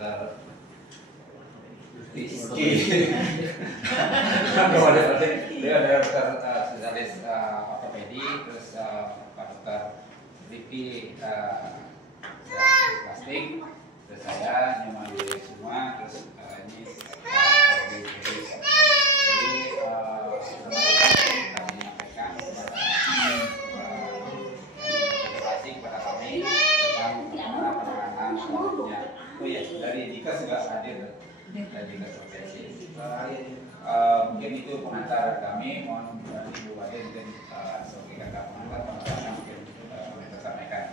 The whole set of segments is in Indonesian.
Dokter Rizky. Dia ada dokter spesialis ortopedi, terus Pak Dokter Rizky plastik, terus saya nyaman diri semua, terus ini jadi kami menyampaikan kepada kami tentang penanganan selanjutnya. Oh iya, dari Dika juga hadir, dari Dika Profesi. Mungkin itu pengantar kami, mohon Ibu Wadir mungkin sebagai kakak pengantar mungkin kita sampaikan.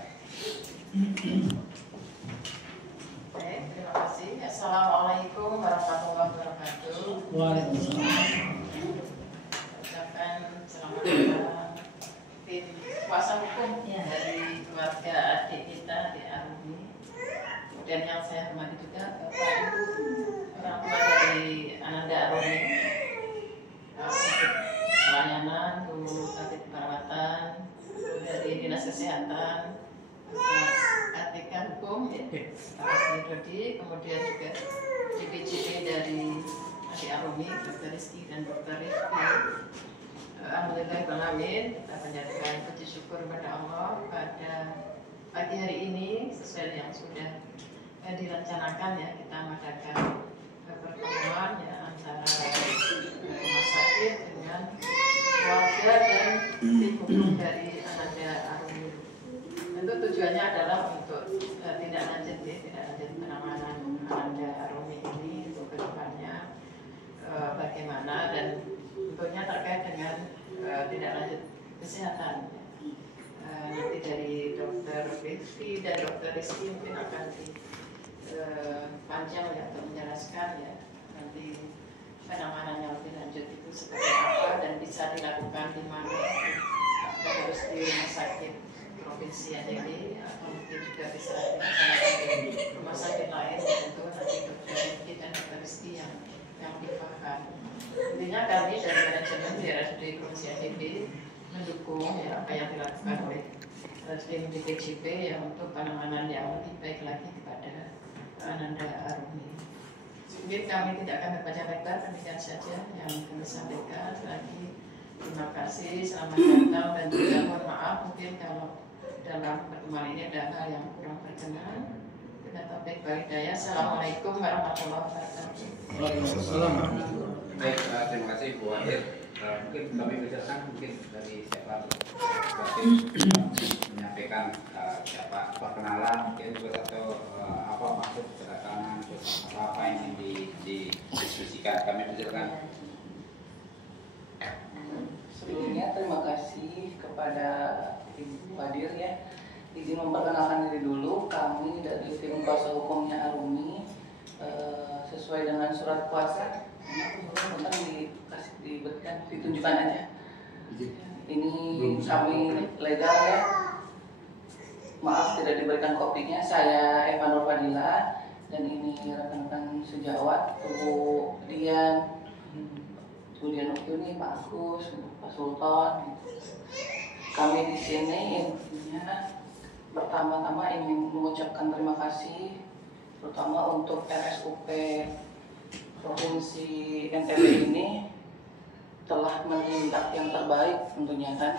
Baik, terima kasih. Assalamualaikum warahmatullahi wabarakatuh. Waalaikumsalam. Ucapkan selamat datang tim kuasa hukum dari keluarga adik kita di Arumi. Kemudian yang saya hormati juga Bapak Ibu orang tua dari Ananda Arumi, untuk pelayanan, guru tatib perawatan dari Dinas Kesehatan, Kartika Hukum, Pak Dodi, kemudian juga DPJP dari Adik Arumi, Dr. Rizky dan Dr. Rizky. Alhamdulillahirrahmanirrahim, kita panjatkan puji syukur kepada Allah pada pagi hari ini sesuai yang sudah direncanakan ya, kita mengadakan pertemuan ya antara rumah sakit dengan keluarga dan tim hukum dari Ananda Arumi. Tentu tujuannya adalah untuk tindak lanjut penanganan Ananda Arumi ini untuk kedepannya bagaimana, dan tentunya terkait dengan tindak lanjut kesehatan. Nanti dari Dokter Rizky dan Dokter Rizky mungkin akan panjang ya untuk menjelaskan ya nanti penanganannya lebih lanjut itu seperti apa dan bisa dilakukan di mana, apakah harus di rumah sakit provinsi ini atau mungkin juga bisa dilaksanakan di rumah sakit lain, tentu nanti Dokter Rizky dan Dokter Rizky yang dipaham. Intinya kami dari manajemen di RSUD Provinsi NTB mendukung ya apa yang dilakukan oleh tim DPJP ya untuk penanganan yang lebih baik lagi kepada Ananda Arumi. Mungkin kami tidak akan berbaca lebar, demikian saja yang kami sampaikan. Lagi terima kasih, selamat datang, dan juga mohon maaf mungkin kalau dalam pertemuan ini ada hal yang kurang berkenan. Dengan topik Walhidayah. Assalamualaikum warahmatullahi wabarakatuh. Waalaikumsalam. Baik, terima kasih Bu Wadir. Mungkin kami bicarakan mungkin dari siapa menyampaikan siapa perkenalan, mungkin juga atau apa maksud kedatangan, apa yang ingin didiskusikan. Kami bicarakan. Sebelumnya terima kasih kepada Ibu Wadir ya. Izin memperkenalkan diri dulu, kami dari tim kuasa hukumnya Arumi sesuai dengan surat kuasa. Diberikan, ditunjukkan aja. Ini kami legal ya. Maaf tidak diberikan kopinya. Saya Eva Nur Fadila dan ini rekan-rekan sejawat, Bu Dian, Ukyuni, Pak Agus, Pak Sultan. Kami di sini intinya pertama-tama ingin mengucapkan terima kasih terutama untuk RSUP Provinsi NTB ini telah menindak yang terbaik tentunya kan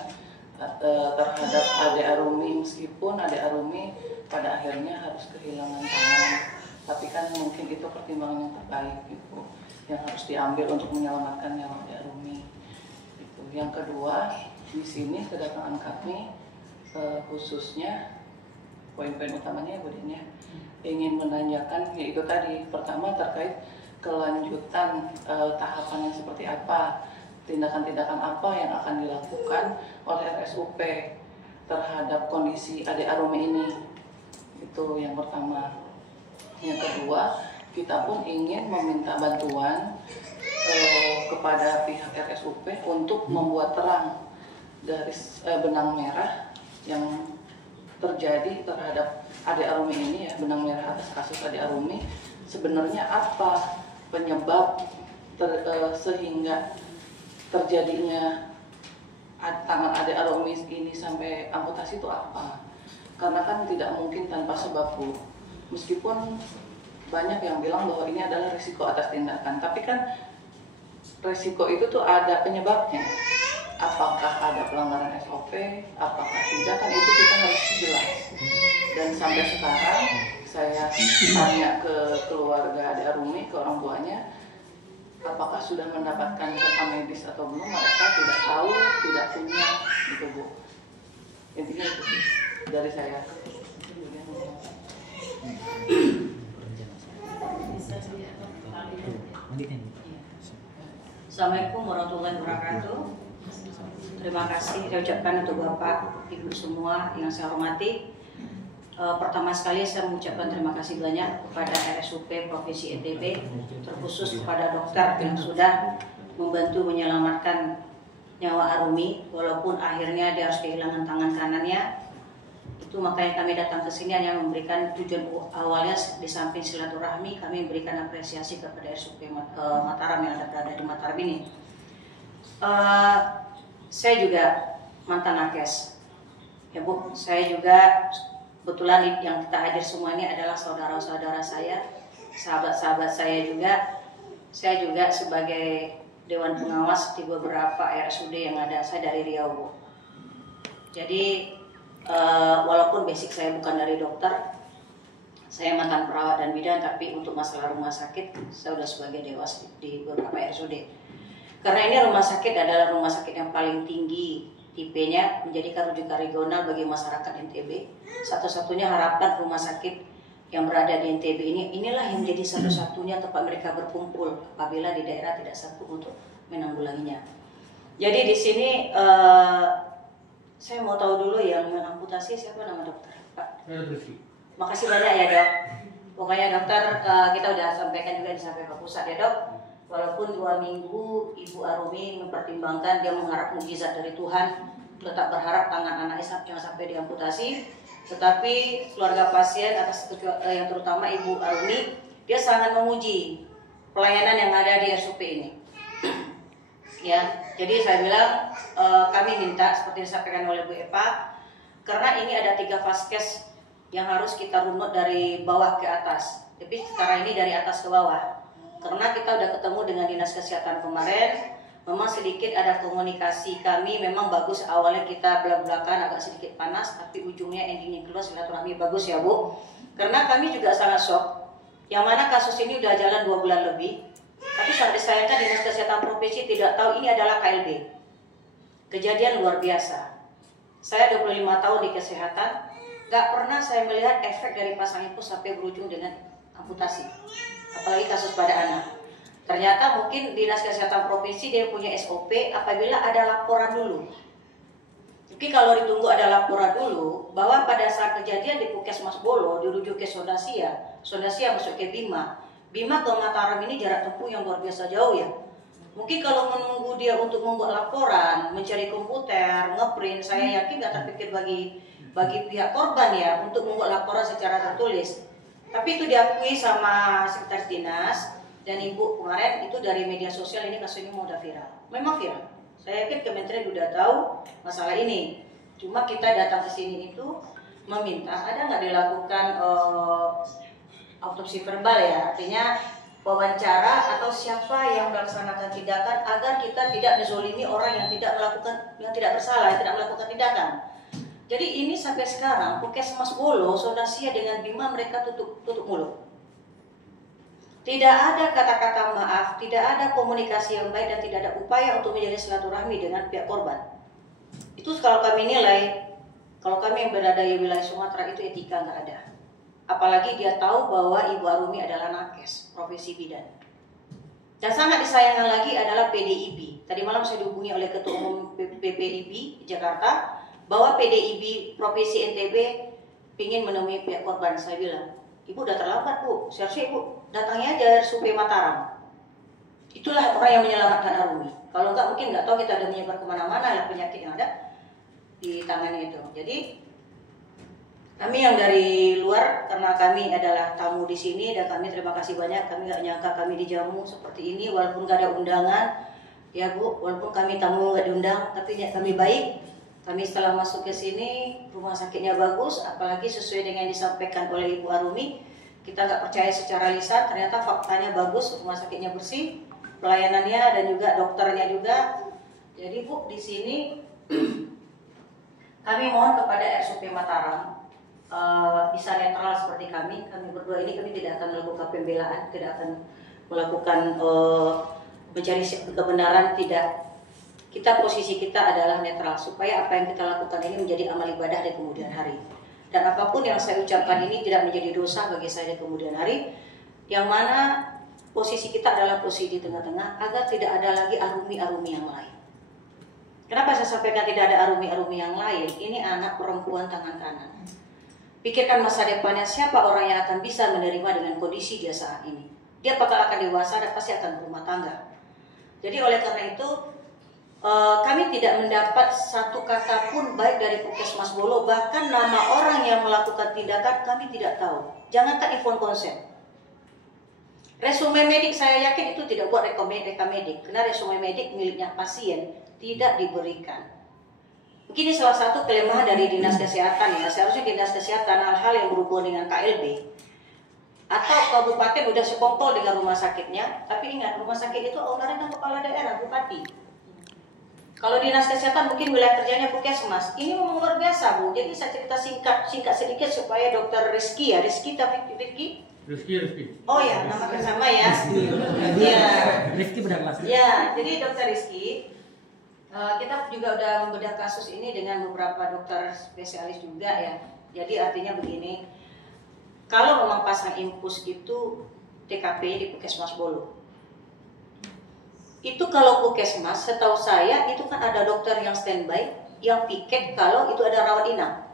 terhadap Adik Arumi, meskipun Adik Arumi pada akhirnya harus kehilangan tangan, tapi kan mungkin itu pertimbangan yang terbaik gitu, yang harus diambil untuk menyelamatkan nyawa Adik Arumi. Gitu. Yang kedua, di sini kedatangan kami khususnya poin-poin utamanya ya Bu Din ya, ingin menanyakan yaitu tadi pertama terkait kelanjutan tahapan yang seperti apa, tindakan-tindakan apa yang akan dilakukan oleh RSUP terhadap kondisi Adik Arumi ini. Itu yang pertama. Yang kedua, kita pun ingin meminta bantuan kepada pihak RSUP untuk membuat terang garis benang merah yang terjadi terhadap Adik Arumi ini ya, benang merah atas kasus Adik Arumi, sebenarnya apa penyebab sehingga terjadinya tangan Adik Arumi ini sampai amputasi itu apa? Karena kan tidak mungkin tanpa sebab Bu. Meskipun banyak yang bilang bahwa ini adalah risiko atas tindakan, tapi kan risiko itu tuh ada penyebabnya. Apakah ada pelanggaran SOP, apakah tidak, kan itu kita harus jelas. Dan sampai sekarang saya tanya ke keluarga Ade Arumi, ke orang tuanya, apakah sudah mendapatkan rekam medis atau belum, mereka tidak tahu, tidak punya, gitu Bu. Intinya itu sih dari saya. Assalamualaikum warahmatullahi wabarakatuh. Terima kasih saya ucapkan untuk Bapak, Ibu semua yang saya hormati. Pertama sekali saya mengucapkan terima kasih banyak kepada RSUP Provinsi NTB, terkhusus kepada dokter yang sudah membantu menyelamatkan nyawa Arumi, walaupun akhirnya dia harus kehilangan tangan kanannya. Itu makanya kami datang ke sini hanya memberikan tujuan awalnya di samping silaturahmi, kami memberikan apresiasi kepada RSUP Mataram yang berada di Mataram ini. Saya juga mantan nakes, ya Bu. Saya juga kebetulan yang kita hadir semua ini adalah saudara-saudara saya, sahabat-sahabat saya juga. Saya juga sebagai Dewan Pengawas di beberapa RSUD yang ada, saya dari Riau Bu. Jadi walaupun basic saya bukan dari dokter, saya mantan perawat dan bidan, tapi untuk masalah rumah sakit saya sudah sebagai dewas di beberapa RSUD. Karena ini rumah sakit adalah rumah sakit yang paling tinggi tipenya, menjadikan rujukan regional bagi masyarakat NTB. Satu-satunya harapan rumah sakit yang berada di NTB inilah yang menjadi satu-satunya tempat mereka berkumpul apabila di daerah tidak sanggup untuk menanggulanginya. Jadi di sini saya mau tahu dulu yang mengamputasi siapa nama dokter, Pak? Makasih banyak ya Dok. Pokoknya dokter kita udah sampaikan juga sampai ke pusat ya Dok. Walaupun 2 minggu Ibu Arumi mempertimbangkan, dia mengharap mukjizat dari Tuhan, tetap berharap tangan anaknya jangan sampai diamputasi. Tetapi keluarga pasien atas yang terutama Ibu Arumi, dia sangat memuji pelayanan yang ada di RSUP ini. Ya, jadi saya bilang kami minta seperti disampaikan oleh Bu Eva, karena ini ada 3 vaskes yang harus kita runut dari bawah ke atas. Tapi sekarang ini dari atas ke bawah. Karena kita udah ketemu dengan Dinas Kesehatan kemarin, memang sedikit ada komunikasi kami, memang bagus awalnya kita belak-belakan agak sedikit panas, tapi ujungnya endingnya keluar silaturahmi bagus ya Bu. Karena kami juga sangat shock, yang mana kasus ini udah jalan 2 bulan lebih, tapi sangat disayangkan Dinas Kesehatan Provinsi tidak tahu ini adalah KLB. Kejadian luar biasa. Saya 25 tahun di kesehatan, gak pernah saya melihat efek dari pasang itu sampai berujung dengan amputasi. Apalagi kasus pada anak. Ternyata mungkin Dinas Kesehatan Provinsi dia punya SOP apabila ada laporan dulu. Tapi kalau ditunggu ada laporan dulu, bahwa pada saat kejadian di Puskesmas Bolo dirujuk ke Sondasia, Sondasia masuk ke Bima, Bima ke Mataram ini jarak tempuh yang luar biasa jauh ya. Mungkin kalau menunggu dia untuk membuat laporan, mencari komputer, ngeprint, saya yakin gak terpikir bagi pihak korban ya untuk membuat laporan secara tertulis. Tapi itu diakui sama sekretaris dinas dan Ibu kemarin itu dari media sosial ini kasus ini mau udah viral. Memang viral. Saya yakin Kementerian udah tahu masalah ini. Cuma kita datang ke sini itu meminta ada nggak dilakukan autopsi verbal ya, artinya wawancara atau siapa yang melaksanakan tindakan agar kita tidak menzolimi orang yang tidak bersalah, yang tidak melakukan tindakan. Jadi ini sampai sekarang Puskesmas Bolo, Sondasia dengan Bima mereka tutup mulut. Tidak ada kata-kata maaf, tidak ada komunikasi yang baik dan tidak ada upaya untuk menjalin silaturahmi dengan pihak korban. Itu kalau kami nilai, kalau kami yang berada di wilayah Sumatera itu etika nggak ada. Apalagi dia tahu bahwa Ibu Arumi adalah nakes, profesi bidan. Dan sangat disayangkan lagi adalah PDIP. Tadi malam saya dihubungi oleh Ketua Umum PPIP Jakarta, bahwa PDIP Provinsi NTB ingin menemui pihak korban. Saya bilang, Ibu udah terlambat Bu, seharusnya Ibu datangnya aja RSUP Mataram. Itulah orang yang menyelamatkan Arumi. Kalau enggak mungkin nggak tahu kita ada menyebar kemana-mana lah penyakit yang ada di tangannya itu. Jadi kami yang dari luar, karena kami adalah tamu di sini dan kami terima kasih banyak. Kami nggak nyangka kami dijamu seperti ini walaupun nggak ada undangan. Ya Bu, walaupun kami tamu nggak diundang, tapi kami baik. Kami setelah masuk ke sini, rumah sakitnya bagus, apalagi sesuai dengan yang disampaikan oleh Ibu Arumi, Kita nggak percaya secara lisan, ternyata faktanya bagus, rumah sakitnya bersih, pelayanannya dan juga dokternya juga. Jadi Bu, di sini kami mohon kepada RSUP Mataram bisa netral seperti kami berdua ini. Kami tidak akan melakukan pembelaan, tidak akan melakukan mencari kebenaran, tidak. Kita posisi kita adalah netral supaya apa yang kita lakukan ini menjadi amal ibadah di kemudian hari. Dan apapun yang saya ucapkan ini tidak menjadi dosa bagi saya di kemudian hari, yang mana posisi kita adalah posisi di tengah-tengah agar tidak ada lagi arumi-arumi yang lain. Kenapa saya sampaikan tidak ada arumi-arumi yang lain? Ini anak perempuan tangan kanan. Pikirkan masa depannya, siapa orang yang akan bisa menerima dengan kondisi dia saat ini. Dia apakah akan dewasa dan pasti akan berumah tangga. Jadi oleh karena itu, kami tidak mendapat satu kata pun baik dari Puskesmas Bolo, bahkan nama orang yang melakukan tindakan kami tidak tahu. Jangankan info konsen. Resume medik saya yakin itu tidak buat rekam medik, karena resume medik miliknya pasien tidak diberikan. Mungkin ini salah satu kelemahan dari Dinas Kesehatan ya. Seharusnya Dinas Kesehatan hal-hal yang berhubungan dengan KLB atau kabupaten udah sekongkol dengan rumah sakitnya, tapi ingat rumah sakit itu ownernya kan kepala daerah, bupati. Kalau Dinas Kesehatan mungkin wilayah kerjanya Puskesmas. Ini memang luar biasa Bu. Jadi saya cerita singkat sedikit supaya Dokter Rizky ya, Rizky. Oh ya, nama sama ya. Iya. Rizky bedah kelas. Ya, jadi Dokter Rizky, kita juga udah membedah kasus ini dengan beberapa dokter spesialis juga ya. Jadi artinya begini, kalau memang pasang infus itu TKP di Puskesmas Bolo. Itu kalau Puskesmas, setahu saya itu kan ada dokter yang standby, yang piket kalau itu ada rawat inap.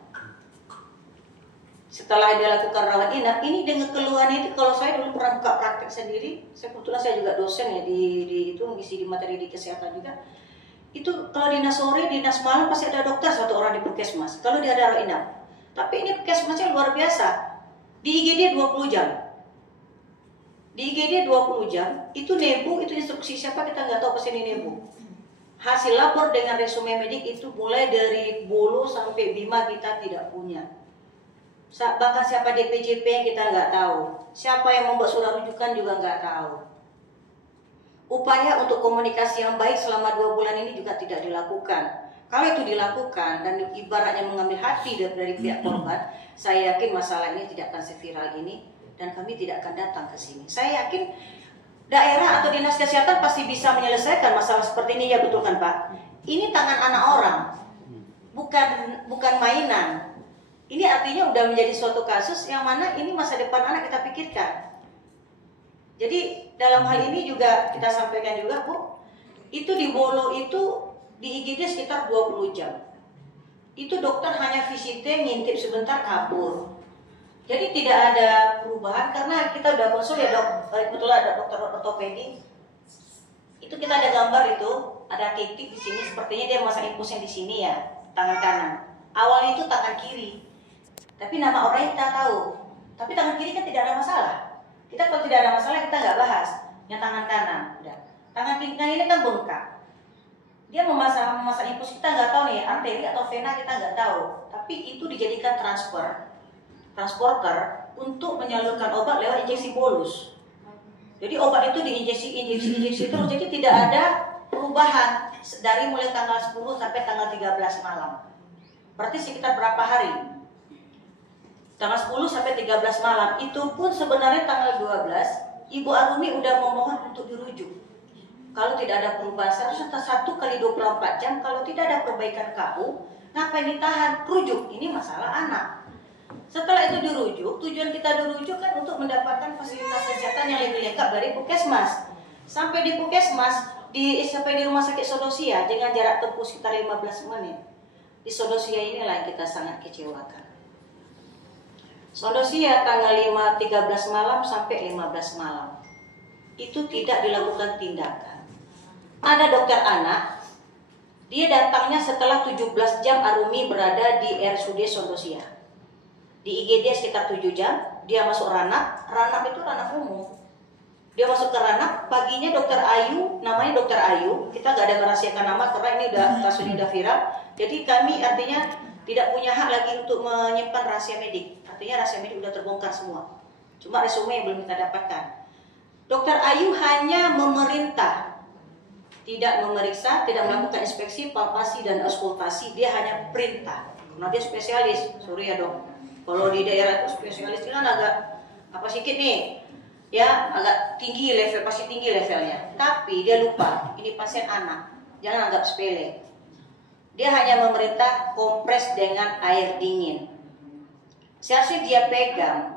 Setelah dia lakukan rawat inap, ini dengan keluhan itu kalau saya dulu pernah buka praktek sendiri, kebetulan saya juga dosen ya di itu mengisi di materi di kesehatan juga. Itu kalau dinas sore, dinas malam pasti ada dokter satu orang di Puskesmas. Kalau dia ada rawat inap. Tapi ini Puskesmasnya luar biasa. Di IGD 20 jam. Di IGD 20 jam, itu nebu, itu instruksi siapa kita nggak tahu pasti ini nebu. Hasil lapor dengan resume medik itu mulai dari Bolo sampai Bima kita tidak punya. Bahkan siapa DPJP kita nggak tahu. Siapa yang membuat surat rujukan juga nggak tahu. Upaya untuk komunikasi yang baik selama 2 bulan ini juga tidak dilakukan. Kalau itu dilakukan dan ibaratnya mengambil hati dari pihak korban, saya yakin masalah ini tidak akan seviral ini. Dan kami tidak akan datang ke sini. Saya yakin daerah atau dinas kesehatan pasti bisa menyelesaikan masalah seperti ini ya, betul kan Pak? Ini tangan anak orang, bukan mainan. Ini artinya udah menjadi suatu kasus yang mana ini masa depan anak kita pikirkan. Jadi dalam hal ini juga kita sampaikan juga Bu, itu di Bolo itu di IGD sekitar 20 jam. Itu dokter hanya visite, ngintip sebentar, kabur. Jadi tidak ada perubahan karena kita udah konsul ya dok, kebetulan ada dokter ortopedi. Itu kita ada gambar itu, ada titik di sini, sepertinya dia masang infusnya di sini ya, tangan kanan. Awalnya itu tangan kiri, tapi nama orangnya kita tahu. Tapi tangan kiri kan tidak ada masalah. Kita kalau tidak ada masalah kita nggak bahas. Yang tangan kanan, udah. Tangan kanan ini kan bengkak. Dia memasang infus kita nggak tahu nih, arteri atau vena kita nggak tahu. Tapi itu dijadikan transporter untuk menyalurkan obat lewat injeksi bolus. Jadi obat itu diinjeksi terus, jadi tidak ada perubahan dari mulai tanggal 10 sampai tanggal 13 malam. Berarti sekitar berapa hari? Tanggal 10 sampai 13 malam, itu pun sebenarnya tanggal 12, Ibu Arumi udah memohon untuk dirujuk. Kalau tidak ada perubahan, seharusnya 1 kali 24 jam, kalau tidak ada perbaikan KU, ngapain ditahan? Rujuk, ini masalah anak. Setelah itu dirujuk, tujuan kita dirujuk kan untuk mendapatkan fasilitas kesehatan yang lebih lengkap dari Puskesmas. Sampai di Puskesmas, sampai di Rumah Sakit Sodosia dengan jarak tempuh sekitar 15 menit. Di Sodosia inilah yang kita sangat kecewakan. Sodosia tanggal 13 malam sampai 15 malam. Itu tidak dilakukan tindakan. Ada dokter anak, dia datangnya setelah 17 jam Arumi berada di RSUD Sodosia. Di IGD sekitar 7 jam, dia masuk ranap itu ranap umum. Dia masuk ke ranap, paginya dokter Ayu, namanya dokter Ayu, kita gak ada merahasiakan nama karena ini kasus ini udah viral. Jadi kami artinya tidak punya hak lagi untuk menyimpan rahasia medik. Artinya rahasia medik udah terbongkar semua. Cuma resume yang belum kita dapatkan. Dokter Ayu hanya memerintah, tidak memeriksa, tidak melakukan inspeksi, palpasi dan auskultasi. Dia hanya perintah. Karena dia spesialis. Sorry ya dok. Kalau di daerah spesialis itu kan agak apa sedikit nih, ya agak tinggi level, pasti tinggi levelnya. Tapi dia lupa, ini pasien anak. Jangan anggap sepele. Dia hanya memerintah kompres dengan air dingin. Seharusnya dia pegang.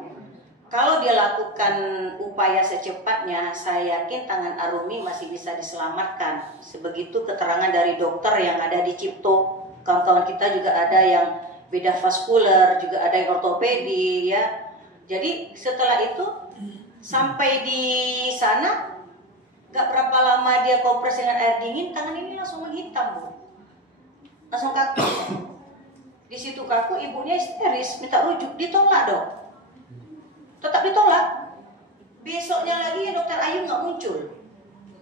Kalau dia lakukan upaya secepatnya, saya yakin tangan Arumi masih bisa diselamatkan. Sebegitu keterangan dari dokter yang ada di Cipto. Kawan-kawan kita juga ada yang beda vaskuler, juga ada yang ortopedi, ya. Jadi setelah itu sampai di sana, gak berapa lama dia kompres dengan air dingin, tangan ini langsung menghitam, Bu. Langsung kaku. Di situ kaku, ibunya histeris, minta rujuk, ditolak dong. Tetap ditolak. Besoknya lagi dokter Ayu nggak muncul.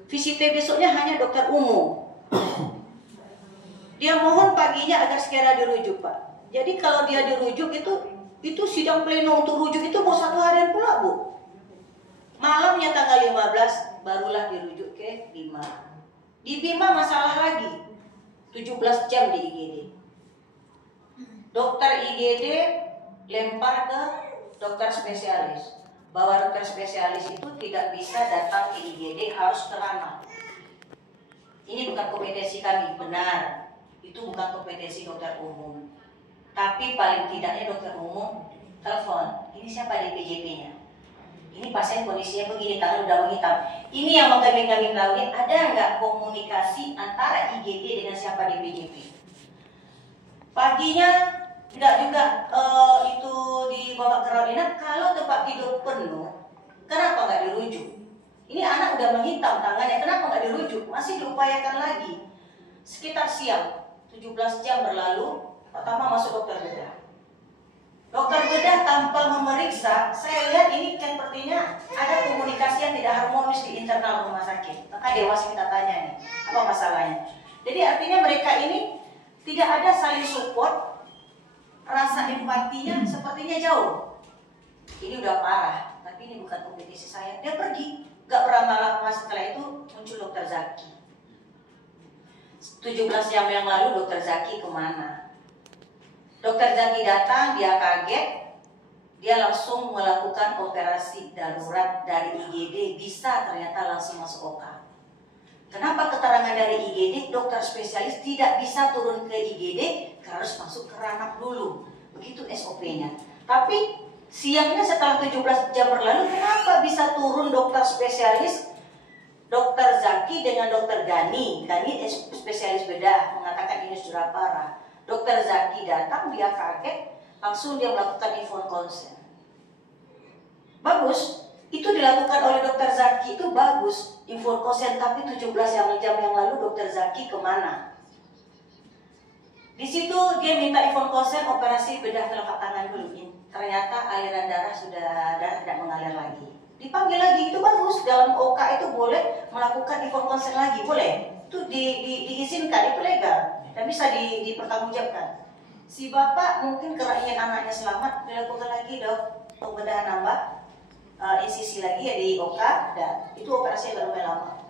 Visite besoknya hanya dokter umum. Dia mohon paginya agar segera dirujuk, Pak. Jadi kalau dia dirujuk itu sidang pleno untuk rujuk itu mau 1 harian pula, Bu. Malamnya tanggal 15 barulah dirujuk ke Bima. Di Bima masalah lagi. 17 jam di IGD. Dokter IGD lempar ke dokter spesialis. Bahwa dokter spesialis itu tidak bisa datang ke IGD, harus ke ranah. Ini bukan kompetensi kami, benar. Itu bukan kompetensi dokter umum. Tapi paling tidaknya dokter umum telepon, ini siapa DPJP-nya? Ini pasien kondisinya begini, tangan udah menghitam. Ini yang mau kami tahu, ada nggak komunikasi antara IGD dengan siapa DPJP? Paginya tidak juga itu dibawa ke rawat inap. Kalau tempat tidur penuh, kenapa nggak dirujuk? Ini anak udah menghitam tangannya, kenapa nggak dirujuk? Masih diupayakan lagi. Sekitar siang, 17 jam berlalu, pertama masuk dokter bedah. Dokter bedah tanpa memeriksa, saya lihat ini kan sepertinya ada komunikasi yang tidak harmonis di internal rumah sakit. Maka dewas kita tanya nih, apa masalahnya? Jadi artinya mereka ini tidak ada saling support, rasa empatinya sepertinya jauh. Ini udah parah, tapi ini bukan kompetisi saya. Dia pergi, gak berapa lama setelah itu muncul dokter Zaki. 17 jam yang lalu dokter Zaki kemana? Dokter Zaki datang, dia kaget, dia langsung melakukan operasi darurat dari IGD, bisa ternyata langsung masuk OK. Kenapa keterangan dari IGD, dokter spesialis tidak bisa turun ke IGD, harus masuk ke ranah dulu. Begitu SOP-nya. Tapi siangnya setelah 17 jam berlalu, kenapa bisa turun dokter spesialis, dokter Zaki dengan dokter Gani? Gani spesialis bedah, mengatakan ini sudah parah. Dokter Zaki datang, dia kaget, langsung dia melakukan inform consent. Bagus, itu dilakukan oleh dokter Zaki, itu bagus. Inform consent, tapi 17 jam yang lalu dokter Zaki kemana? Di situ dia minta inform consent operasi bedah telapak tangan dulu. Ternyata aliran darah sudah tidak mengalir lagi. Dipanggil lagi, itu bagus. Dalam OK itu boleh melakukan inform consent lagi, boleh. Itu diizinkan, itu legal. Dan bisa dipertanggungjawabkan. Si bapak mungkin karena ingin anaknya selamat, dilakukan lagi dok, pembedahan nambah, insisi lagi ya di OK, dan itu operasi yang lumayan lama.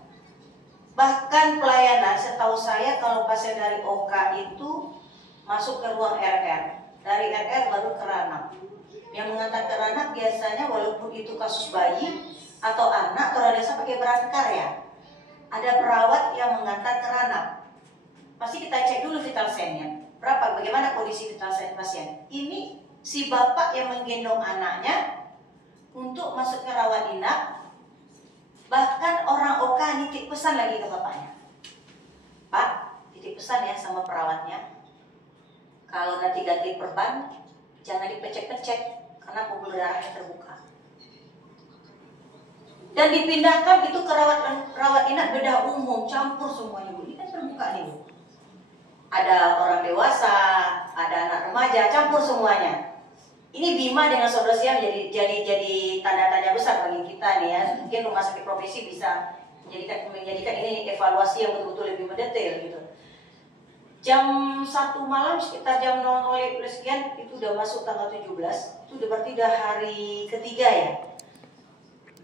Bahkan pelayanan, setahu saya kalau pasien dari OK itu masuk ke ruang RR, dari RR baru ke ranah. Yang mengantar ke ranah biasanya walaupun itu kasus bayi atau anak atau desa pakai berangkar karya, ada perawat yang mengantar ke ranah. Pasti kita cek dulu vital sign-nya. Berapa, bagaimana kondisi vital sign pasien. Ini si bapak yang menggendong anaknya untuk masuk ke rawat inap. Bahkan orang OK nitip pesan lagi ke bapaknya. Pak, titip pesan ya sama perawatnya. Kalau nanti ganti perban, jangan dipecek-pecek karena pembuluh darahnya terbuka. Dan dipindahkan itu ke rawat inap bedah umum, campur semuanya Bu. Ini kan terbuka nih Bu. Ada orang dewasa, ada anak remaja, campur semuanya. Ini Bima dengan Saudara Siam jadi tanda tanya besar bagi kita nih ya. Mungkin rumah sakit provinsi bisa menjadikan ini evaluasi yang betul-betul lebih mendetail gitu. Jam 1 malam sekitar jam 00 sekian itu udah masuk tanggal 17. Itu udah berarti udah hari ketiga ya.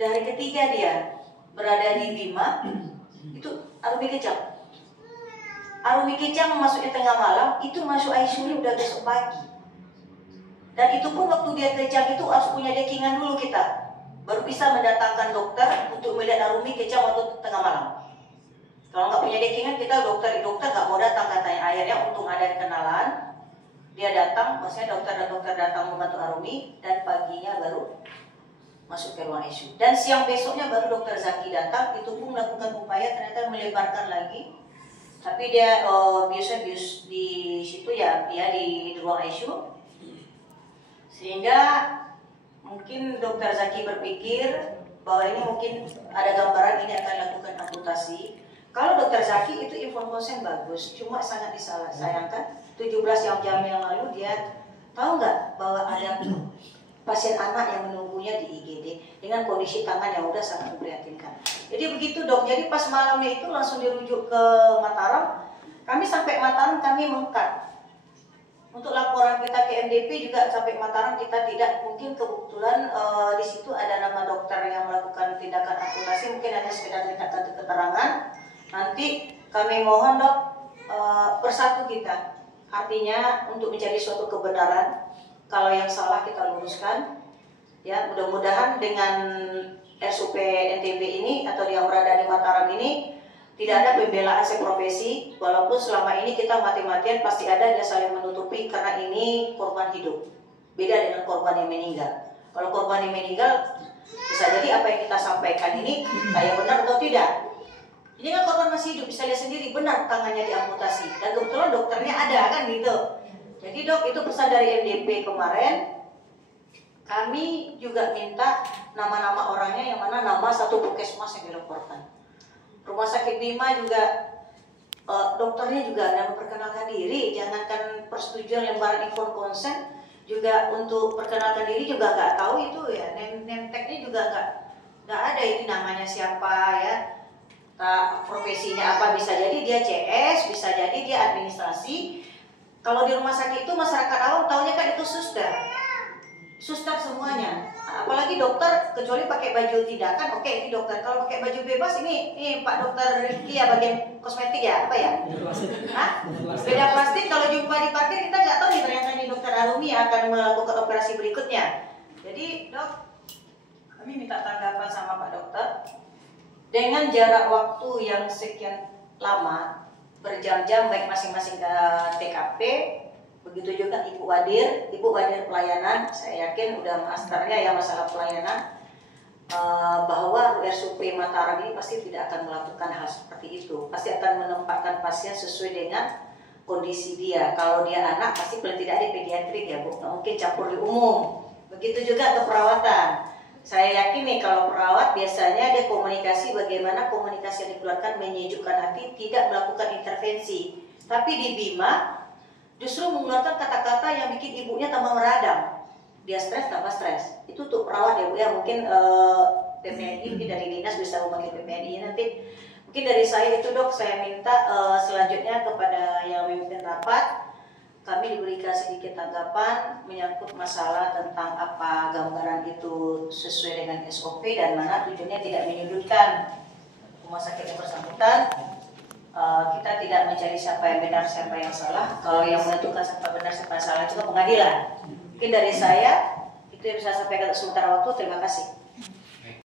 dari ketiga dia berada di Bima itu Arumi kejang. Arumi kejang masuknya tengah malam, itu masuk ICU udah besok pagi. Dan itu pun waktu dia kejang itu harus punya dekingan dulu kita, baru bisa mendatangkan dokter untuk melihat Arumi kejang waktu tengah malam. Kalau nggak punya dekingan, kita dokter nggak mau datang katanya. Akhirnya untung ada kenalan, dia datang, maksudnya dokter datang membantu Arumi, dan paginya baru masuk ke ruang ICU. Dan siang besoknya baru dokter Zaki datang, itu pun melakukan upaya ternyata melebarkan lagi. Tapi dia bius di situ ya, dia di ruang ICU. Sehingga mungkin dokter Zaki berpikir bahwa ini mungkin ada gambaran ini akan lakukan amputasi. Kalau dokter Zaki itu informasi yang bagus, cuma sangat disayangkan 17 jam yang lalu dia tahu nggak bahwa ada pasien anak yang menunggunya di IGD dengan kondisi tangan yang udah sangat memprihatinkan. Jadi begitu dok, jadi pas malamnya itu langsung dirujuk ke Mataram. Kami sampai Mataram kami mengkat. Untuk laporan kita ke MDP juga sampai Mataram kita tidak, mungkin kebetulan di situ ada nama dokter yang melakukan tindakan amputasi, mungkin hanya sekedar mintakan keterangan. Nanti kami mohon dok bersatu kita, artinya untuk mencari suatu kebenaran. Kalau yang salah kita luruskan, ya mudah-mudahan dengan RSUP NTB ini atau yang berada di Mataram ini tidak ada pembelaan seprofesi, walaupun selama ini kita mati-matian pasti ada dia saling menutupi karena ini korban hidup, beda dengan korban yang meninggal. Kalau korban yang meninggal bisa jadi apa yang kita sampaikan ini kayak benar atau tidak. Ini kan korban masih hidup, bisa lihat sendiri benar tangannya diamputasi dan kebetulan dokternya ada kan gitu. Jadi dok, itu pesan dari MDP kemarin. Kami juga minta nama-nama orangnya yang mana nama satu puskesmas yang dilaporkan. Rumah sakit Bima juga dokternya juga ada memperkenalkan diri. Jangankan persetujuan lembaran inform konsen, juga untuk perkenalkan diri juga nggak tahu itu ya. Name tag-nya juga nggak ada itu namanya siapa ya. Profesinya apa, bisa jadi dia CS, bisa jadi dia administrasi. Kalau di rumah sakit itu masyarakat awam taunya kan itu suster semuanya. Apalagi dokter, kecuali pakai baju tindakan, oke ini dokter. Kalau pakai baju bebas ini Pak Dokter Riki ya, bagian kosmetik ya, apa ya? Hah? Beda plastik. Kalau jumpa di parkir kita nggak tahu nih ternyata ini dokter Arumi akan melakukan operasi berikutnya. Jadi dok, kami minta tanggapan sama Pak Dokter. Dengan jarak waktu yang sekian lama, berjam-jam baik masing-masing ke TKP, begitu juga Ibu Wadir pelayanan, saya yakin udah masternya ya masalah pelayanan, bahwa RSUP Mataram ini pasti tidak akan melakukan hal seperti itu, pasti akan menempatkan pasien sesuai dengan kondisi dia. Kalau dia anak pasti paling tidak di pediatrik ya Bu, nggak mungkin campur di umum. Begitu juga ke perawatan. Saya yakin nih kalau perawat biasanya dia komunikasi, bagaimana komunikasi yang dikeluarkan menyejukkan hati, tidak melakukan intervensi. Tapi di Bima justru mengeluarkan kata-kata yang bikin ibunya tambah meradang. Dia stres tambah stres. Itu untuk perawat ya Bu ya, mungkin PPNI mungkin dari dinas bisa memanggil PPNI nanti. Mungkin dari saya itu dok, saya minta selanjutnya kepada yang memimpin rapat, kami diberikan sedikit tanggapan menyangkut masalah tentang apa gambaran itu sesuai dengan SOP dan mana tujuannya tidak menyudutkan rumah sakit yang bersangkutan. Kita tidak mencari siapa yang benar, siapa yang salah. Kalau yang menentukan siapa benar, siapa yang salah itu ke pengadilan. Mungkin dari saya itu yang bisa sampaikan sementara waktu. Terima kasih.